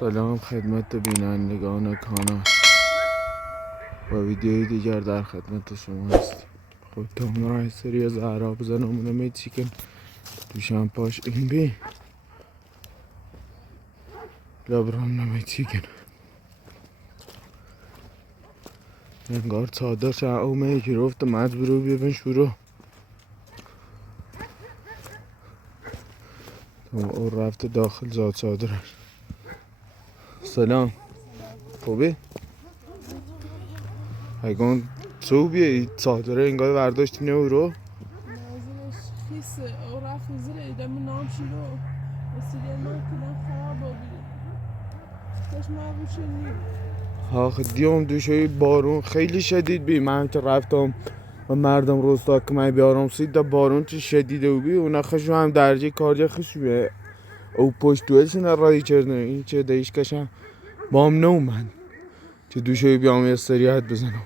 سلام خدمت بینندگان کانال. با ویدیوی دیگر در خدمت شما هستیم. خب تا سری زهرا بزنمونه می چیکن دوشم پاش این بی لبرام نمی چیکن انگار چادر شا او می گرفت مجبورو بیبن شروع او رفت داخل زاد چادرش. سلام خوبی؟ اگه تو بیایی چادره انگار برداشتی نو رو نازلش خیسه او رفت زیر ایدم نام شیرو وسیله ما کدن خراب بودی کاش ما بوشنی آخه دیوم دوشوی بارون خیلی شدید بی من که رفتم و مردم روستا که من بیارم سید دا بارون چه شدیده بی اونا خشو هم درجه کارجا خشو بی او پشت دویلشون رایی کردن این چه دیش کشم با هم نو من چه دوشوی بیام یه سریعت بزنم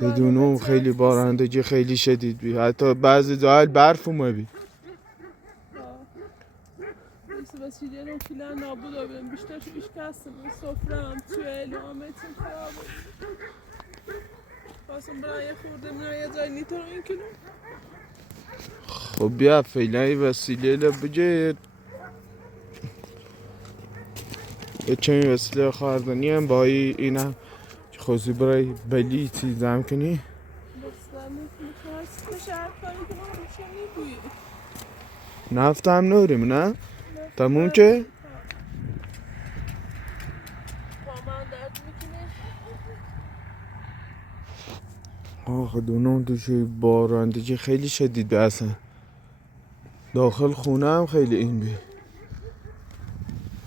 بدونم خیلی بارندگی خیلی شدید بی حتی بعضی جاها برف اومد بی وسیله رو فیلن نابود آبیم بیشترش ایش کسته بود صفرم توی علامتیم خراب بود خواستم برای یه خورده منو یه جای نیتر این کنم خب بیا فعلا وسیله لبجه یه چنین وسیله خواردنی هم با اینم خوزی برای بلی چیزم کنی بستن متوسط شهر کاری که ما روشنی بوی نفت هم نوریم نه؟ تموم که؟ پامان درد میکنه آخه دونم دوشوی بارندگی خیلی شدید اصلا داخل خونه هم خیلی این بی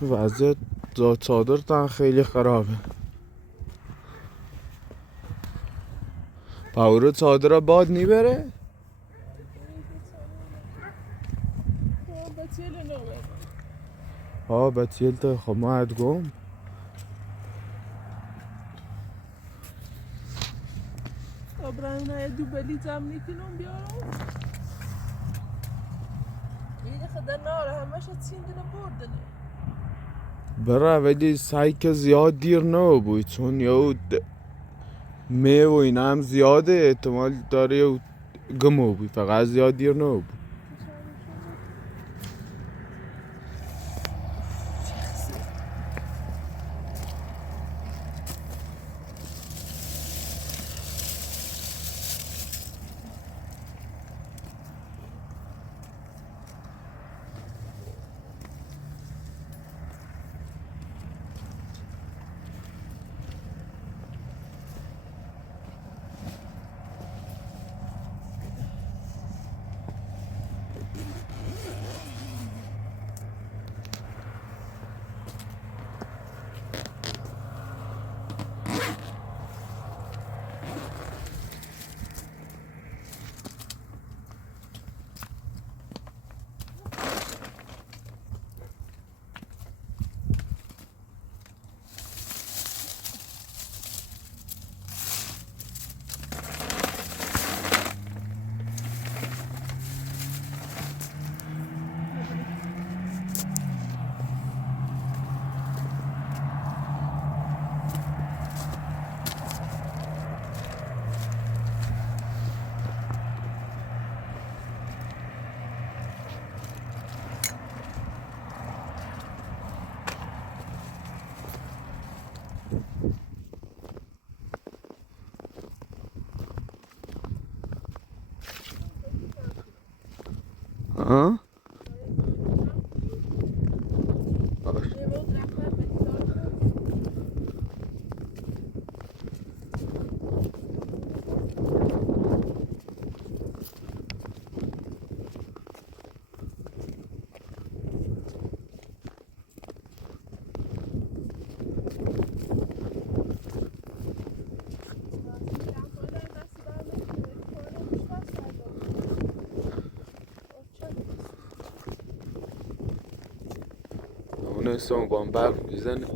وضعیت چادر تن خیلی خرابه پاورو چادر باد نیبره؟ بتیل تا خب ما ادگم ابراهیم نه دو بلی زم نیکنم بیارم میگه خدا ناره همش چین دونه بردنه برای ولی سعی که زیاد دیر نه بود چون یه می و این هم زیاده احتمال داره یه گمو بود فقط زیاد دیر نه بود آه؟ اون سون با هم برق میزنه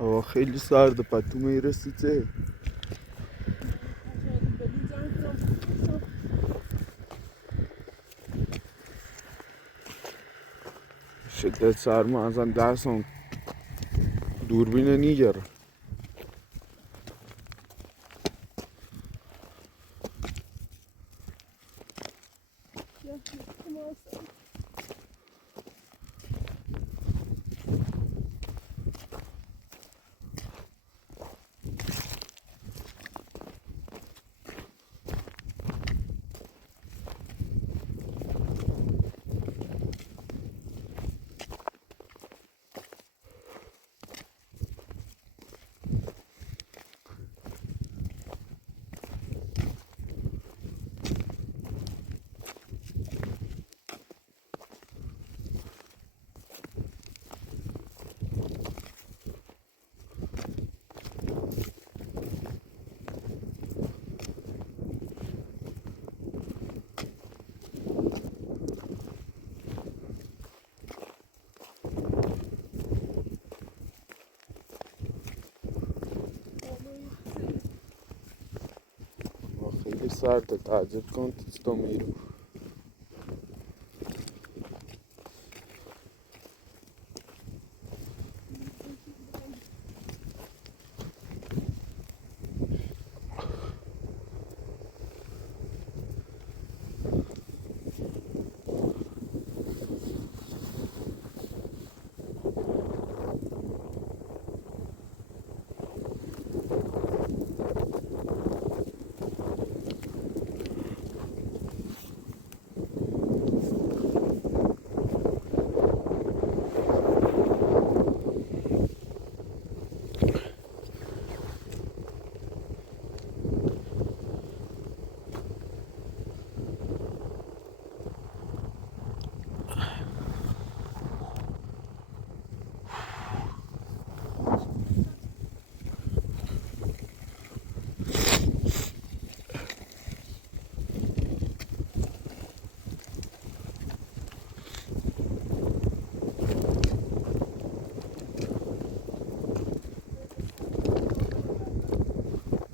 هوا خیلی سرده. پس تو میرسی چه؟ بلی زنگ کنم. شدت سرما ازم دستم دوربین نیگره. Ya, ¿cómo vas a hacer? هوا خیلی سرده. تعجب کن تو میرو.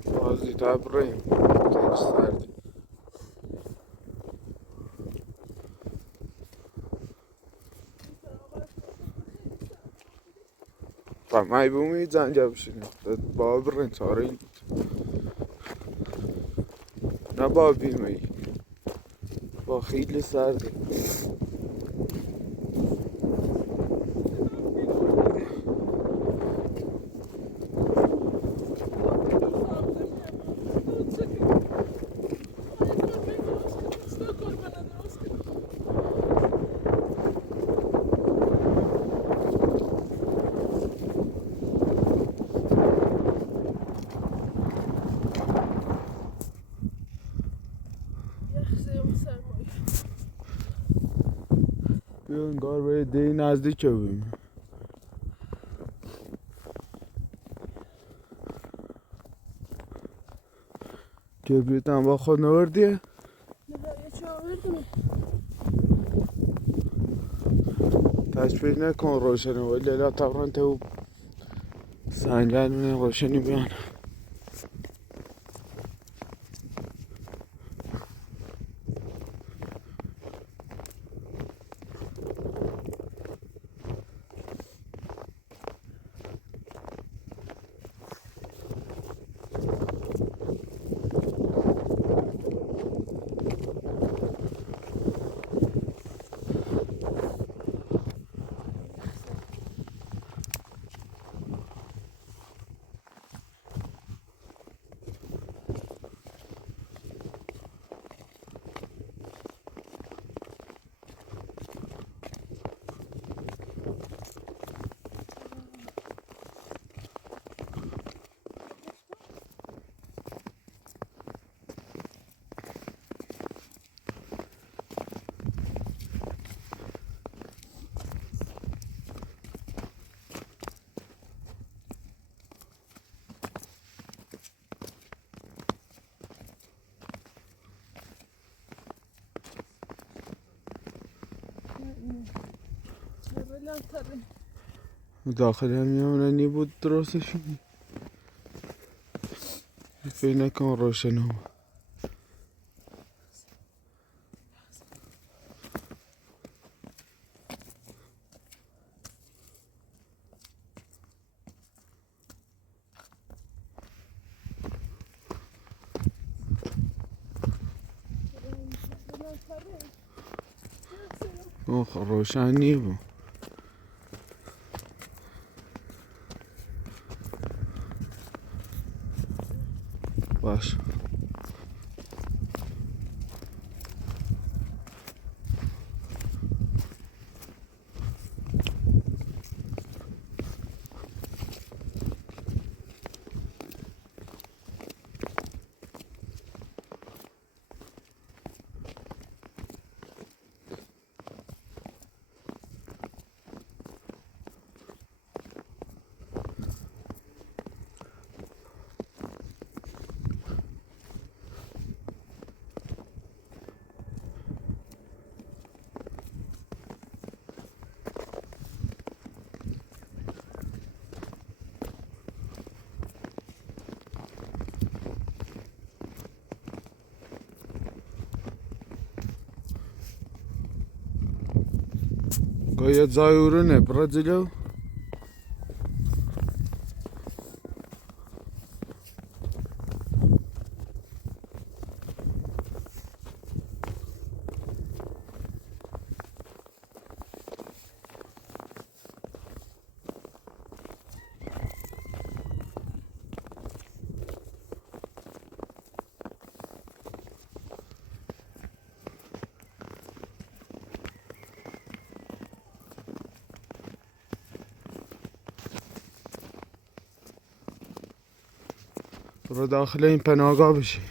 بازی تبریم خیلی سرده. و مای بومی زنجا بشینیم با برین چاره نه با بیمی با خیلی سرده. بیا انگار به دی نزدیک بیم. کبریت هم با خود نوردیه؟ تشبیه نکن روشنی ولی لیلا تقران تو سنگل مونه روشنی بیان. داخل همیونه نی بود درستشون فکر نکن روشن هم اوه روشن نی بود باش Gayet zayuru ne Brazilya? برو داخل این پناهگاه بشی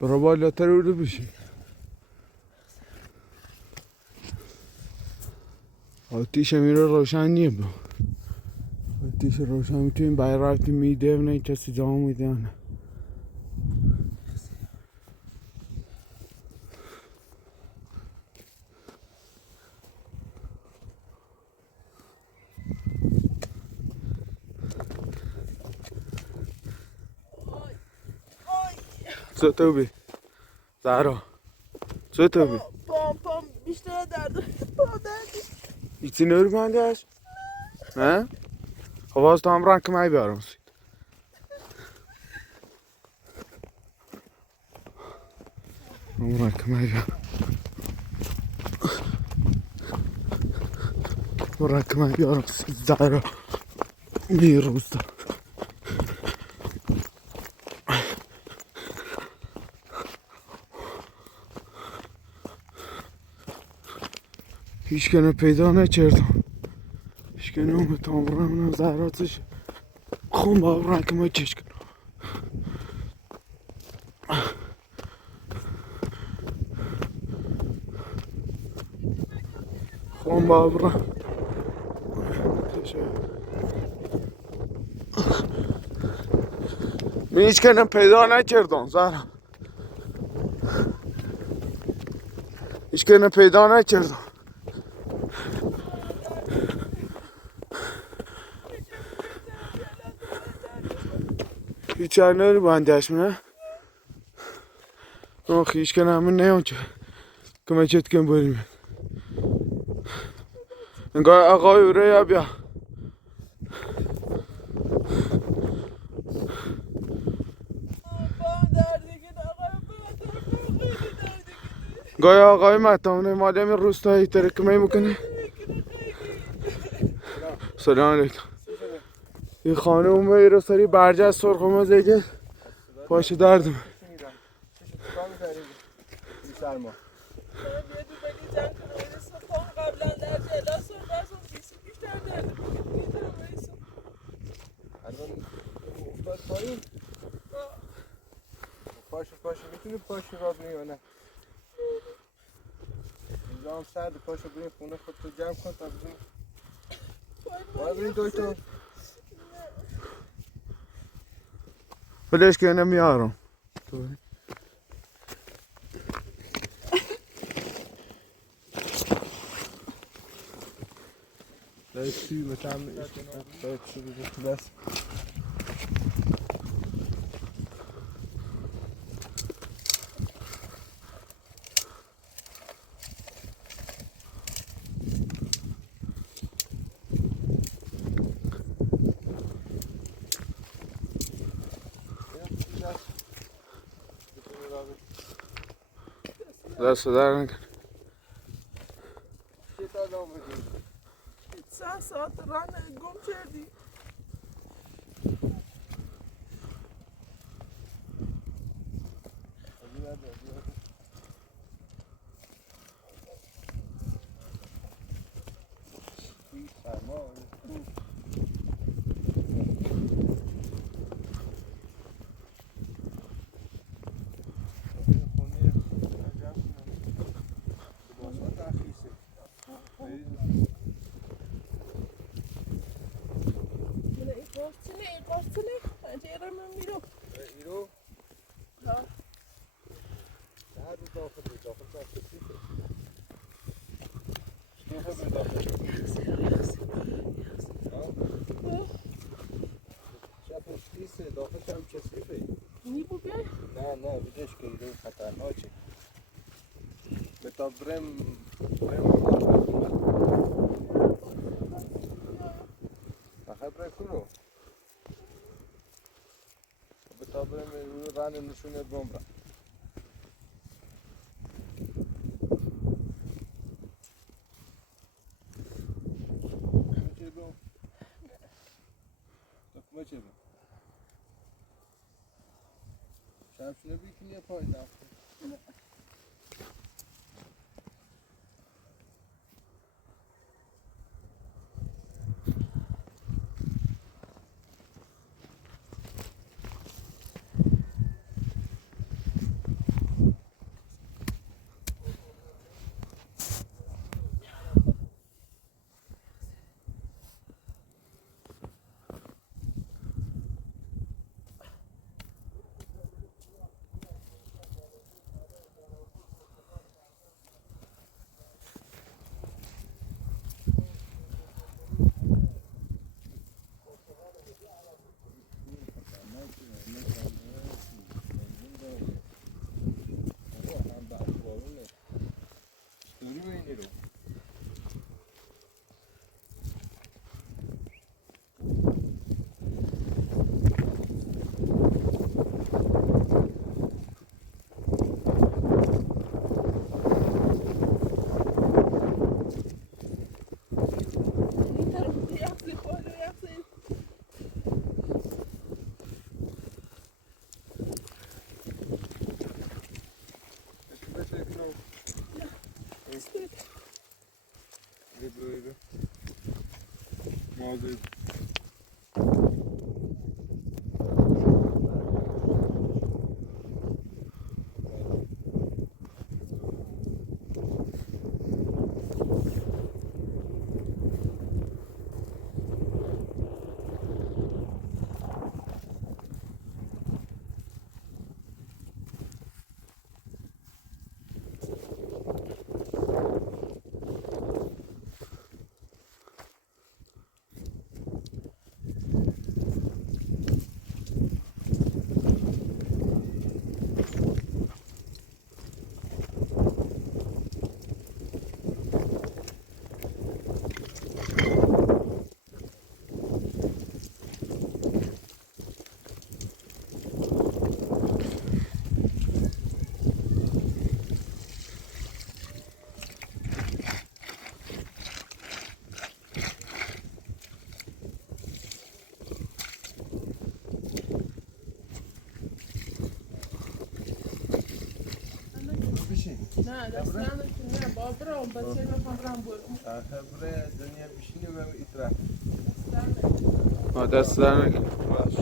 برو بالاتر رو بشی آتیش میره روشن نیه با آتیش روشن میتونیم باید رفتی میده و نه کسی جامو میده نه Co to by? Zahra. Co to by? پام بیشتر درد پا دردی İçin örmendi aç. He? Havaz tam rankımaya bir aramız. Tam rankımaya bir rankımaya bir aramız. Zahra. Bir usta. هیچ کنه پیدا نکردم هیچ کنه اومد تا برمونم زهراتش خون با رنگمه کش کنم خون با برم من هیچ کنه پیدا نکردم زهرا هیچ کنه پیدا نکردم هیچ نری بندش منه آخه هیچ کنه همون نیام که کمکت کن بریم انگاه آقای اوره بیا گایا آقای متامونه مادم روستایی ترکمه میکنه سلام علیکم این خانه اومه رو سری برجست سرخمه زیگه پاش دردم بیاد و بگی جمع کنه ویرسو خون قبلا در جلاس و بس و بیسی بیشتر درده میتونم ویرسو الان افتاد پایین پاشو میتونی پاشو را بینی یا نه اینجا هم سرد پاشو بریم خونه خودتو جمع کن تا بزنیم باید بریم دویتو فلش که نمیارم داید چی مثلا داید چی بزن تو دست دست در نکن چه تا دام بگیم 3 ساعت رن گم کردی این قرصنه پنجره من میرو ایرو ها نه داخل شفش کیسه داخلش هم کثیفه نی بوده نه بدش که ایرو خطرناکه به تا برم بخیر برای کنو به تا برم ایرو رن نشونه بوم را چه بود؟ شمشونه بیکنی یا پای دفت؟ Mağazayı نه دست برام بچه میخوام برام برم آخه بره دنیا بشینی و ایتره دست در نکن. باش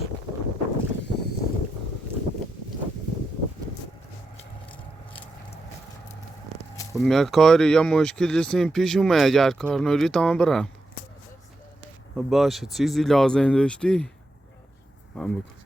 خب یا کاری یا مشکلی سیم پیش اومد اگر کار نوری تا برم باشه چیزی لازم داشتی من بکن